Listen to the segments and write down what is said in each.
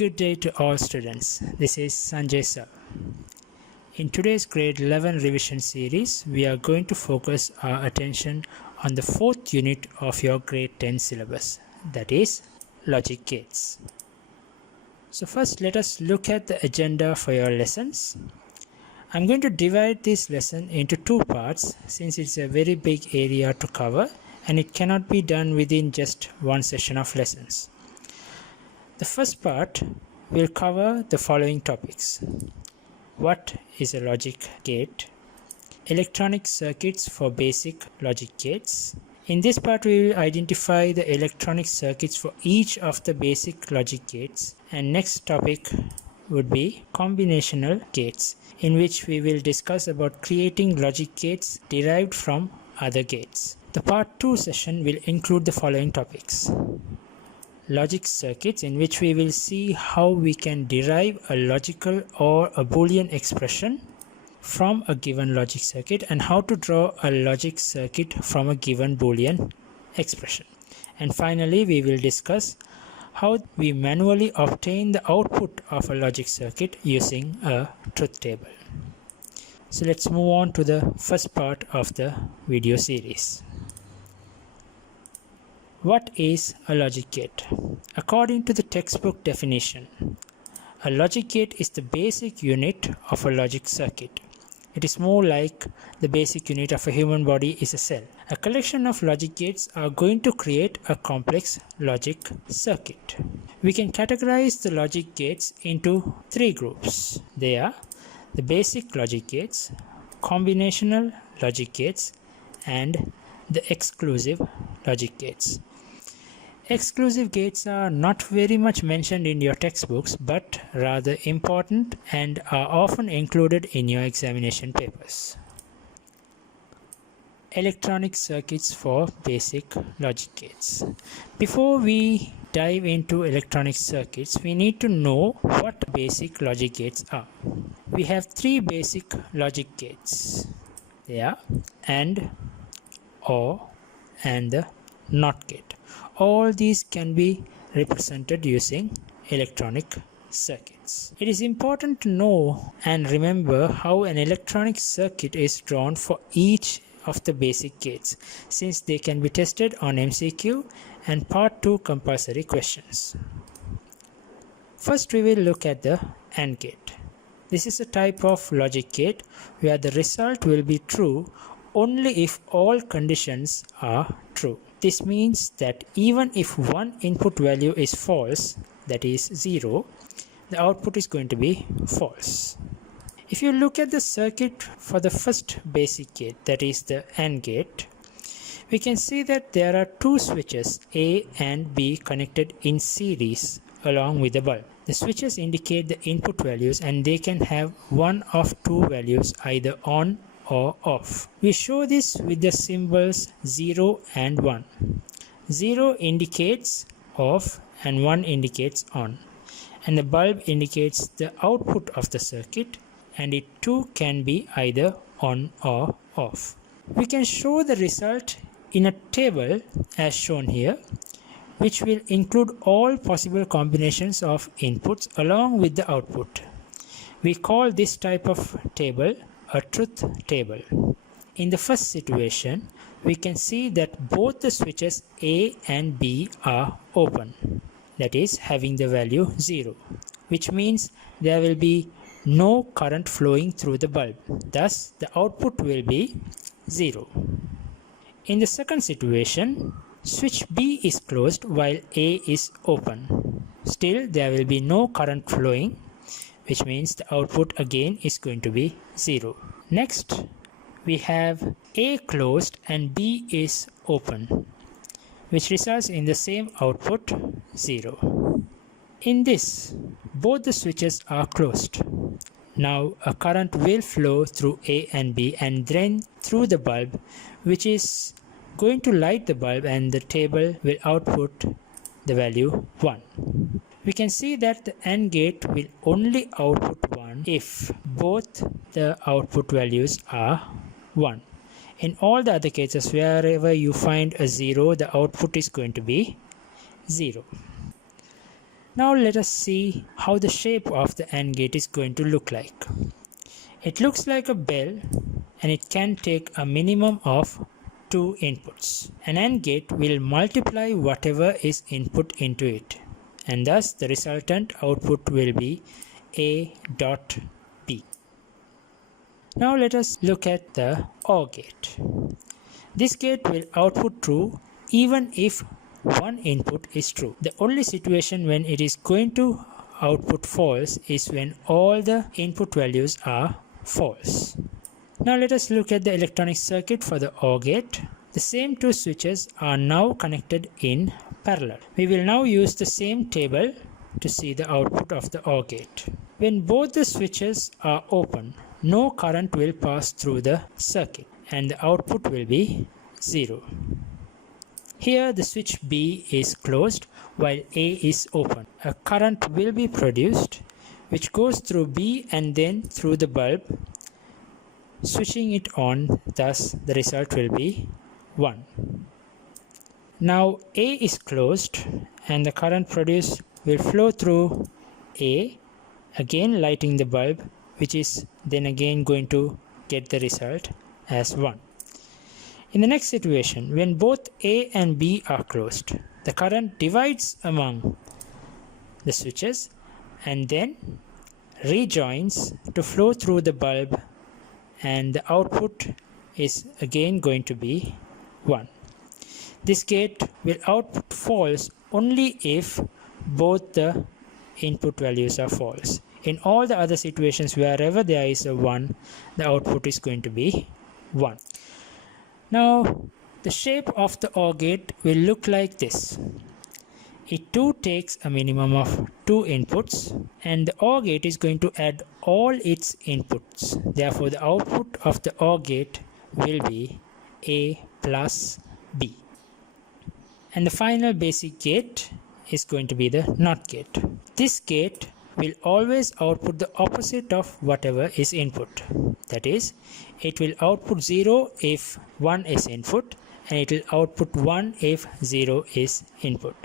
Good day to all students. This is Sanjay sir. In today's grade 11 revision series, we are going to focus our attention on the fourth unit of your grade 10 syllabus, that is logic gates. So first let us look at the agenda for your lessons. I'm going to divide this lesson into two parts since it's a very big area to cover and it cannot be done within just one session of lessons. The first part will cover the following topics. What is a logic gate? Electronic circuits for basic logic gates. In this part we will identify the electronic circuits for each of the basic logic gates, and next topic would be combinational gates, in which we will discuss about creating logic gates derived from other gates. The part 2 session will include the following topics. Logic circuits, in which we will see how we can derive a logical or a Boolean expression from a given logic circuit and how to draw a logic circuit from a given Boolean expression. And finally, we will discuss how we manually obtain the output of a logic circuit using a truth table. So let's move on to the first part of the video series. What is a logic gate? According to the textbook definition, a logic gate is the basic unit of a logic circuit. It is more like the basic unit of a human body is a cell. A collection of logic gates are going to create a complex logic circuit. We can categorize the logic gates into three groups. They are the basic logic gates, combinational logic gates, and the exclusive logic gates. Exclusive gates are not very much mentioned in your textbooks but rather important and are often included in your examination papers. Electronic circuits for basic logic gates. Before we dive into electronic circuits, we need to know what basic logic gates are. We have three basic logic gates. They are AND, OR, and the NOT gate. All these can be represented using electronic circuits. It is important to know and remember how an electronic circuit is drawn for each of the basic gates, since they can be tested on MCQ and Part 2 compulsory questions. First we will look at the AND gate. This is a type of logic gate where the result will be true only if all conditions are true. This means that even if one input value is false, that is 0, the output is going to be false. If you look at the circuit for the first basic gate, that is the AND gate, we can see that there are two switches A and B connected in series along with the bulb. The switches indicate the input values and they can have one of two values, either on or off. We show this with the symbols 0 and 1. 0 indicates off and 1 indicates on. And the bulb indicates the output of the circuit, and it too can be either on or off. We can show the result in a table as shown here, which will include all possible combinations of inputs along with the output. We call this type of table a truth table. In the first situation, we can see that both the switches A and B are open, that is having the value 0, which means there will be no current flowing through the bulb. Thus, the output will be 0. In the second situation, switch B is closed while A is open. Still, there will be no current flowing, which means the output again is going to be 0. Next, we have A closed and B is open, which results in the same output 0. In this, both the switches are closed. Now a current will flow through A and B and then through the bulb, which is going to light the bulb, and the table will output the value 1. We can see that the AND gate will only output 1 if both the output values are 1. In all the other cases, wherever you find a 0, the output is going to be 0. Now let us see how the shape of the AND gate is going to look like. It looks like a bell and it can take a minimum of 2 inputs. An AND gate will multiply whatever is input into it, and thus the resultant output will be A dot B. Now let us look at the OR gate. This gate will output true even if one input is true. The only situation when it is going to output false is when all the input values are false. Now let us look at the electronic circuit for the OR gate. The same two switches are now connected in parallel. We will now use the same table to see the output of the OR gate. When both the switches are open, no current will pass through the circuit and the output will be 0. Here the switch B is closed while A is open. A current will be produced which goes through B and then through the bulb, switching it on, thus the result will be 1. Now A is closed and the current produced will flow through A, again lighting the bulb, which is then again going to get the result as 1. In the next situation, when both A and B are closed, the current divides among the switches and then rejoins to flow through the bulb, and the output is again going to be 1. This gate will output false only if both the input values are false. In all the other situations, wherever there is a 1, the output is going to be 1. Now, the shape of the OR gate will look like this. It too takes a minimum of 2 inputs, and the OR gate is going to add all its inputs. Therefore, the output of the OR gate will be A plus B. And the final basic gate is going to be the NOT gate. This gate will always output the opposite of whatever is input. That is, it will output 0 if 1 is input, and it will output 1 if 0 is input.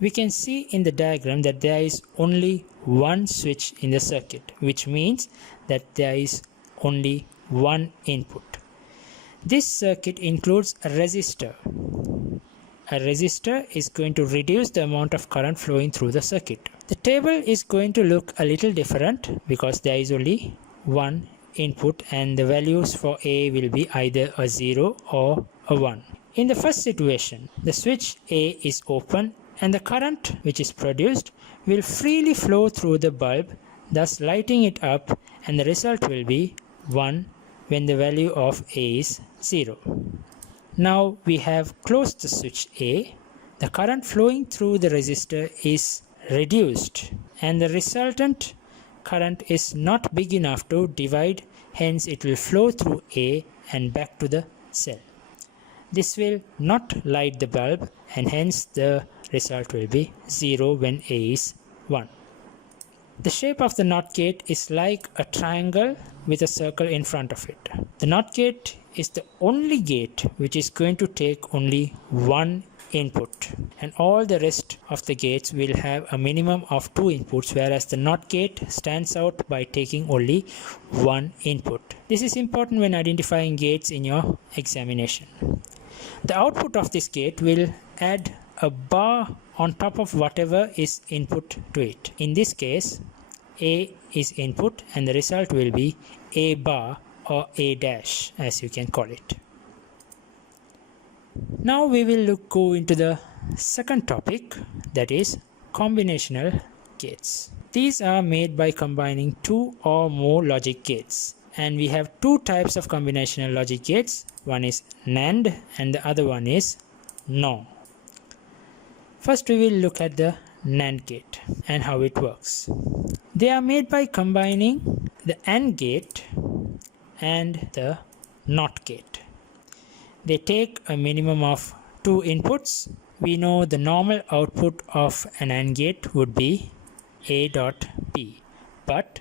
We can see in the diagram that there is only one switch in the circuit, which means that there is only one input. This circuit includes a resistor. A resistor is going to reduce the amount of current flowing through the circuit. The table is going to look a little different because there is only one input and the values for A will be either a 0 or a 1. In the first situation, the switch A is open and the current which is produced will freely flow through the bulb, thus lighting it up, and the result will be 1 when the value of A is 0. Now we have closed the switch A. The current flowing through the resistor is reduced and the resultant current is not big enough to divide, hence it will flow through A and back to the cell. This will not light the bulb and hence the result will be 0 when A is 1. The shape of the NOT gate is like a triangle with a circle in front of it. The NOT gate is the only gate which is going to take only one input, and all the rest of the gates will have a minimum of 2 inputs, whereas the NOT gate stands out by taking only one input. This is important when identifying gates in your examination. The output of this gate will add a bar on top of whatever is input to it. In this case, A is input and the result will be A bar or A dash, as you can call it. Now we will go into the second topic, that is combinational gates. These are made by combining 2 or more logic gates, and we have 2 types of combinational logic gates. One is NAND and the other one is NOR. First we will look at the NAND gate and how it works. They are made by combining the AND gate and the NOT gate. They take a minimum of 2 inputs. We know the normal output of an AND gate would be A dot B, but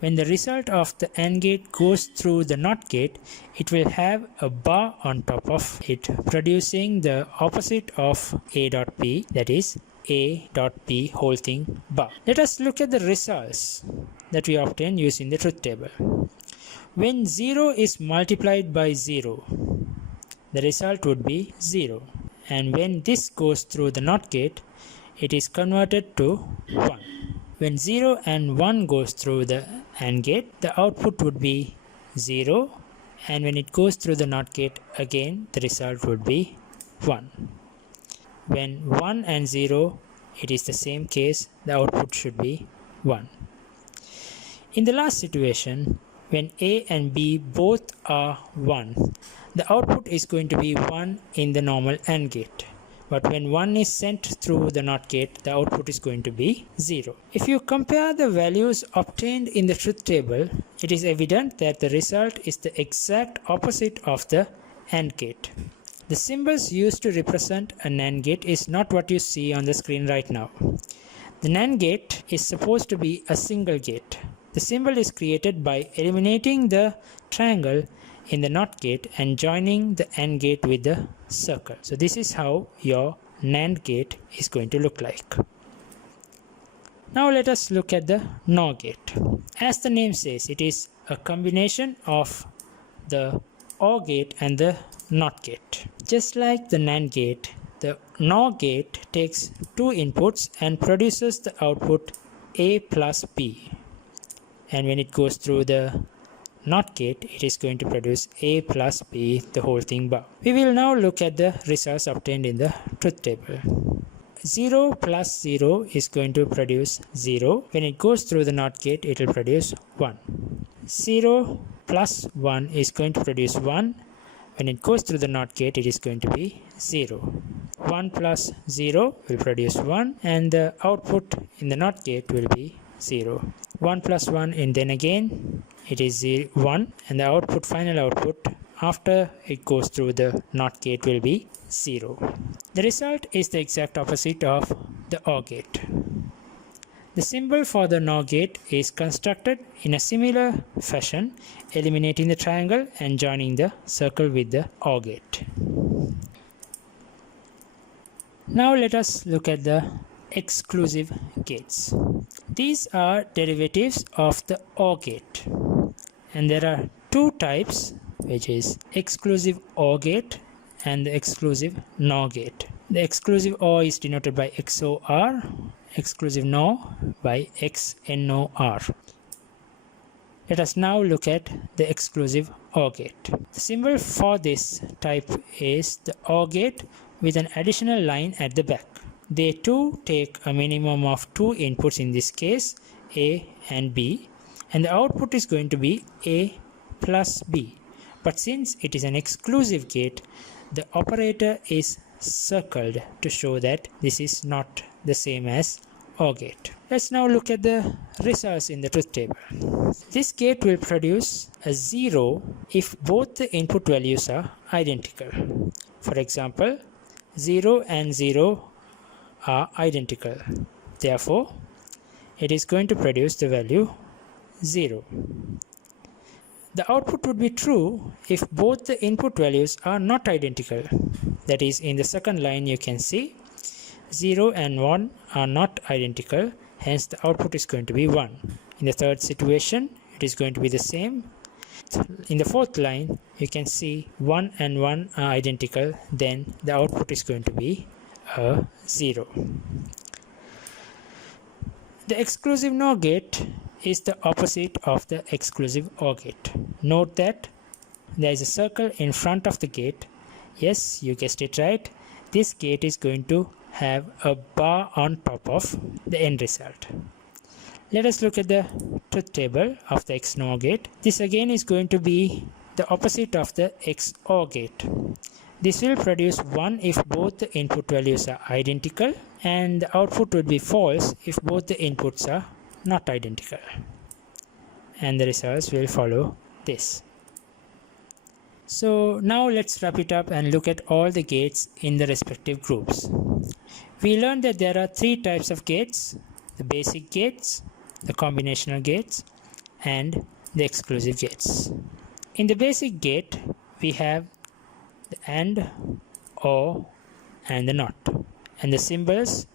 when the result of the AND gate goes through the NOT gate, it will have a bar on top of it, producing the opposite of A dot B, that is A dot B whole thing bar. Let us look at the results that we obtain using the truth table. When 0 is multiplied by 0, the result would be 0. And when this goes through the NOT gate, it is converted to 1. When 0 and 1 goes through the AND gate, the output would be 0, and when it goes through the NOT gate, again the result would be 1. When 1 and 0, it is the same case, the output should be 1. In the last situation, when A and B both are 1, the output is going to be 1 in the normal AND gate. But when 1 is sent through the NOT gate, the output is going to be 0. If you compare the values obtained in the truth table, it is evident that the result is the exact opposite of the AND gate. The symbols used to represent a NAND gate is not what you see on the screen right now. The NAND gate is supposed to be a single gate. The symbol is created by eliminating the triangle in the NOT gate and joining the AND gate with the circle. So this is how your NAND gate is going to look like. Now let us look at the NOR gate. As the name says, it is a combination of the OR gate and the NOT gate. Just like the NAND gate, the NOR gate takes two inputs and produces the output A plus B. And when it goes through the NOT gate, it is going to produce A plus B, the whole thing bar. We will now look at the results obtained in the truth table. 0 plus 0 is going to produce 0. When it goes through the NOT gate, it will produce 1. 0 plus 1 is going to produce 1. When it goes through the NOT gate, it is going to be 0. 1 plus 0 will produce 1, and the output in the NOT gate will be 0. 1 plus 1, and then again it is 1, and the final output after it goes through the NOT gate will be 0. The result is the exact opposite of the OR gate. The symbol for the NOR gate is constructed in a similar fashion, eliminating the triangle and joining the circle with the OR gate. Now let us look at the exclusive gates. These are derivatives of the OR gate, and there are two types, which is exclusive OR gate and the exclusive NOR gate. The exclusive OR is denoted by XOR, exclusive NOR by XNOR. Let us now look at the exclusive OR gate. The symbol for this type is the OR gate with an additional line at the back. They too take a minimum of two inputs, in this case A and B, and the output is going to be A plus B. But since it is an exclusive gate, the operator is circled to show that this is not the same as OR gate. Let's now look at the results in the truth table. This gate will produce a 0 if both the input values are identical. For example, 0 and 0 are identical. Therefore, it is going to produce the value 0. The output would be true if both the input values are not identical. That is, in the second line you can see 0 and 1 are not identical, hence the output is going to be 1. In the third situation, it is going to be the same. In the fourth line, you can see 1 and 1 are identical, then the output is going to be 0. The exclusive NOR gate is the opposite of the exclusive OR gate. Note that there is a circle in front of the gate. Yes, you guessed it right. This gate is going to have a bar on top of the end result. Let us look at the truth table of the XNOR gate. This again is going to be the opposite of the XOR gate. This will produce 1 if both the input values are identical, and the output would be false if both the inputs are not identical. And the results will follow this. So now let's wrap it up and look at all the gates in the respective groups. We learned that there are three types of gates: the basic gates, the combinational gates, and the exclusive gates. In the basic gate, we have the AND, OR, and the NOT, and the symbols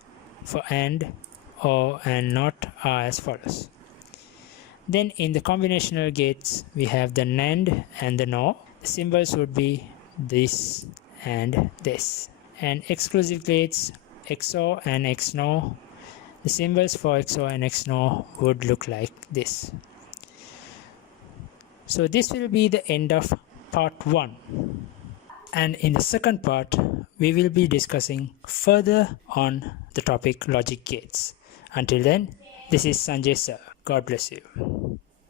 for AND, OR, and NOT are as follows. Then in the combinational gates, we have the NAND and the NOR. The symbols would be this and this. And exclusive gates, XOR and XNOR. The symbols for XOR and XNOR would look like this. So this will be the end of part 1. And in the second part, we will be discussing further on the topic logic gates. Until then, this is Sanjay sir. God bless you.